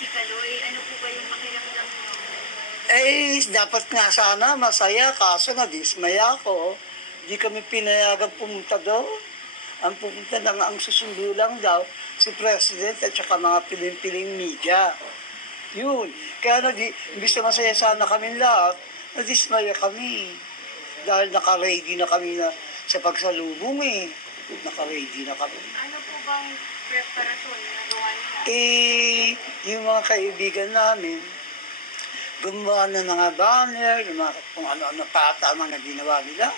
si Kaloy. Ano po ba yung pakiramdam niyo? Eh, dapat nga sana masaya, kaso nadismaya ako. Di kami pinayagan pumunta doon. Ang pupunta na nga, ang susundo lang daw, si President at saka mga piling-piling media. Yun. Kaya imbis na masaya sana kami lahat, nadismaya kami. Dahil naka-ready na kami na sa pagsalubong eh. Naka-ready na kami. Ano po bang preparasyon na nagawa niyo? Eh, yung mga kaibigan namin, gumawa ng mga banner, ng mga kung ano-ano pata ang mga ginawa nila.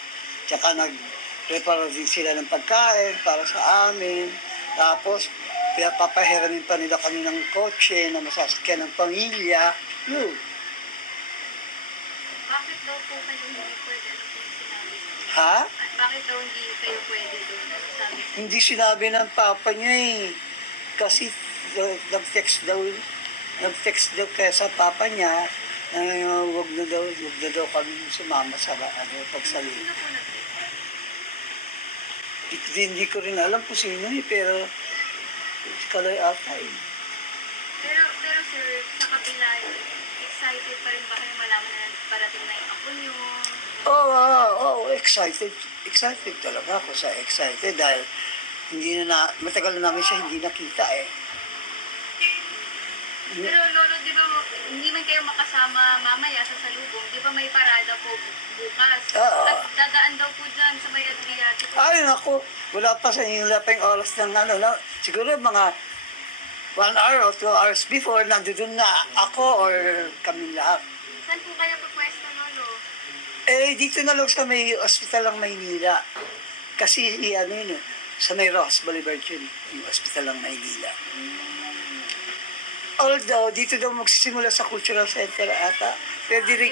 Tsaka nag-prepare din sila ng pagkain para sa amin. Tapos, papahiramin pa nila kami ng kotse na masasakyan ng pamilya. Yun. Bakit daw po kayo hindi pwede? Ano po yung sinabi? Ha? At bakit daw hindi kayo pwede doon? Ano sabi? Hindi sinabi ng papa niya eh. Kasi nag-text daw kaya sa papa niya na wag na daw kami sumama sa pagsalita. Sino po nag-text? Hindi ko rin alam kung sino eh, pero si Kaloy ata eh. Pero sir, sa kabila yun, excited pa rin ba kayo malaman na parating na yung ako niyo? Excited. Excited talaga ako excited dahil matagal na namin siya hindi nakita eh. Pero lolo, di ba hindi man kayo makasama mamaya sa salubong? Di ba may parada po bukas? Oo. At dadaan daw po dyan sa may Adriatico. Ay, naku, wala pa yung oras ng siguro mga 1 hour or 2 hours before, nandun na ako or kami lahat. Saan po kayo pupwesto, lolo? Eh, dito na lang sa may ospital ng Maynila. Kasi, sa may Ross Boulevard yun, yung ospital ng Maynila. Although, dito daw magsisimula sa Cultural Center ata, pwede din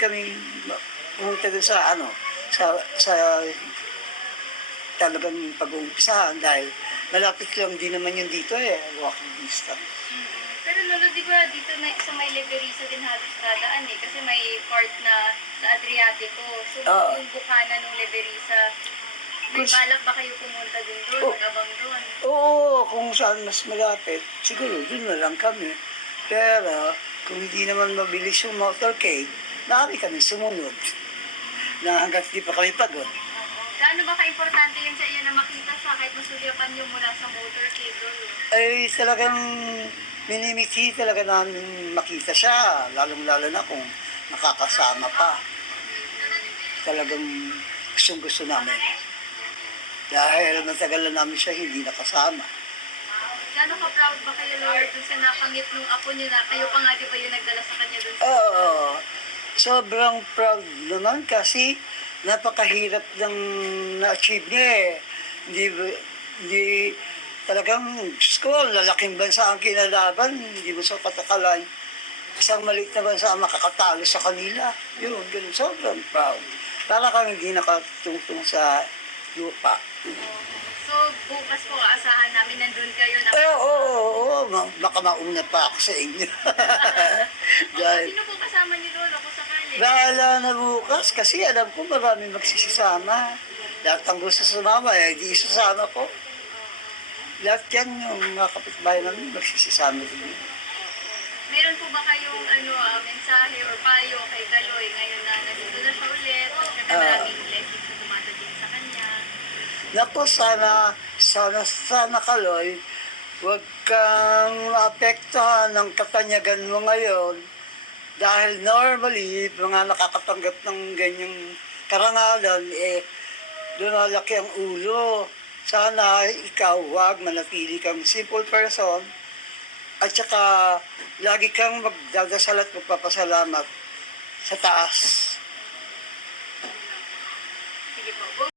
kaming pumunta doon sa talagang pag-uumpisahan dahil malapit lang din naman yun dito eh, walking distance. Pero lolo, di ba dito sa may Leverisa din halos dadaan eh? Kasi may part na sa Adriatico. So, yung bukana ng Leverisa, may balak ba kayo pumunta din doon, mag-abang doon? Oo, kung saan mas malapit, siguro doon na lang kami. Pero kung hindi naman mabilis yung motorcade, maaari kami sumunod na hanggat di pa kami pagod. Gaano ba ka-importante yun sa iyo na makita siya kahit masulyapan niyo mula sa motorcade lolo? Ay talagang minimiti talaga namin makita siya, lalong-lalo na kung nakakasama pa. Talagang gustong-gusto namin. Dahil matagal na namin siya hindi nakasama. Gaano ka-proud ba kayo, Lord, dun sa nakamit nung apo niyo na kayo pa nga di ba yung nagdala sa kanya dun sa Oo, sobrang proud naman kasi napakahirap ng na-achieve niya eh. Hindi talagang, Diyos ko, lalaking bansa ang kinalaban, hindi mo sa patakalan. Isang maliit na bansa ang makakatalo sa kanila. Yun, ganun, sobrang proud. Para kang hindi nakatungtong sa lupa. So, bukas po, asahan namin nandun kayo na... Oo. Baka mauna pa ako sa inyo. Dahil, Sino po kasama niyo, Lolo, kung sakali? bahala na bukas kasi alam ko marami magsisisama. Lahat ang gusto sumama, eh, di isasama ko. Lahat yan yung mga kapitbahay namin magsisisama din. Meron po ba kayong mensahe or payo kay Kaloy ngayon na nandito na siya ulit? Kasi maraming blessings na dumadating sa kanya. Naku, sana Kaloy, huwag kang maapektuhan ng katanyagan mo ngayon dahil normally, mga nakakatanggap ng ganyang karangalan, lumalaki ang ulo. Sana ikaw huwag manatili kang simple person at saka lagi kang magdadasal at magpapasalamat sa taas. Sige po.